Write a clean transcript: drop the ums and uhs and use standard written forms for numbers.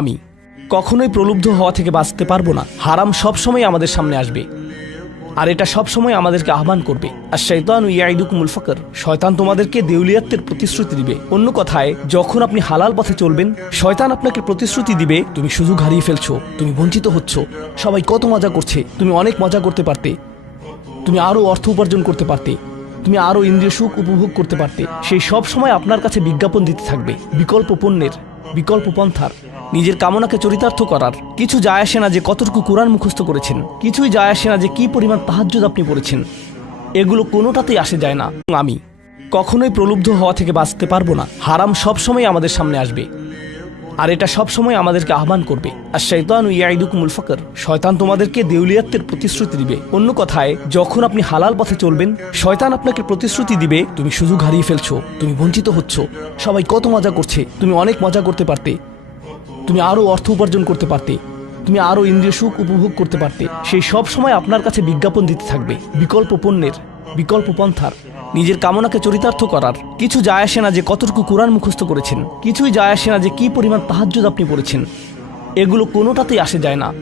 আমি কখনোই প্রলুব্ধ হওয়া থেকে বাঁচতে পারবো না। হারাম সবসময় আমাদের সামনে আসবে, আর এটা সবসময় আমাদেরকে আহ্বান করবে। আর শাইতানু ইয়াইদুকুমুল ফাকর, শয়তান তোমাদেরকে দেউলিয়াত্বের প্রতিশ্রুতি দিবে। অন্য কথায়, যখন আপনি হালাল পথে চলবেন, শয়তান আপনাকে প্রতিশ্রুতি দিবে তুমি সুযোগ হারিয়ে ফেলছো, তুমি বঞ্চিত হচ্ছ, সবাই কত মজা করছে, তুমি অনেক মজা করতে পারতে, তুমি আরো অর্থ উপার্জন করতে পারতে, তুমি আরো ইন্দ্রিয় সুখ উপভোগ করতে পারতে। সেই সব সময় আপনার কাছে বিজ্ঞাপন দিতে থাকবে বিকল্প পণ্যের, বিকল্প পন্থার, নিজের কামনাকে চরিতার্থ করার। কিছু যায় আসে না যে কতটুকু কোরআন মুখস্থ করেছেন, কিছুই যায় আসে না যে কি পরিমাণ তাহাজ্জুদ আপনি পড়েছেন, এগুলো কোনোটাতেই আসে যায় না। আমি কখনোই প্রলুব্ধ হওয়া থেকে বাঁচতে পারবো না। হারাম সবসময় আমাদের সামনে আসবে, আর এটা সবসময় আমাদেরকে আহ্বান করবে। আর শাইতানু ইয়াইদুকুমুল ফাকর, শয়তান তোমাদেরকে দেউলিয়াত্বের প্রতিশ্রুতি দিবে। অন্য কথায়, যখন আপনি হালাল পথে চলবেন, শয়তান আপনাকে প্রতিশ্রুতি দিবে তুমি সুযোগ হারিয়ে ফেলছো, তুমি বঞ্চিত হচ্ছ, সবাই কত মজা করছে, তুমি অনেক মজা করতে পারতে, তুমি আরো অর্থ উপার্জন করতে পারতে, তুমি আরো ইন্দ্রিয় সুখ উপভোগ করতে পারতে। সেই সব সময় আপনার কাছে বিজ্ঞাপন দিতে থাকবে বিকল্প পণ্যের, বিকল্প পন্থার, নিজের কামনাকে চরিতার্থ করার। কিছু যায় আসে না যে কতটুকু কোরআন মুখস্থ করেছেন, কিছুই যায় আসে না যে কি পরিমাণ তাহাজ্জুদ আপনি পড়েছেন, এগুলো কোনোটাতেই আসে যায় না।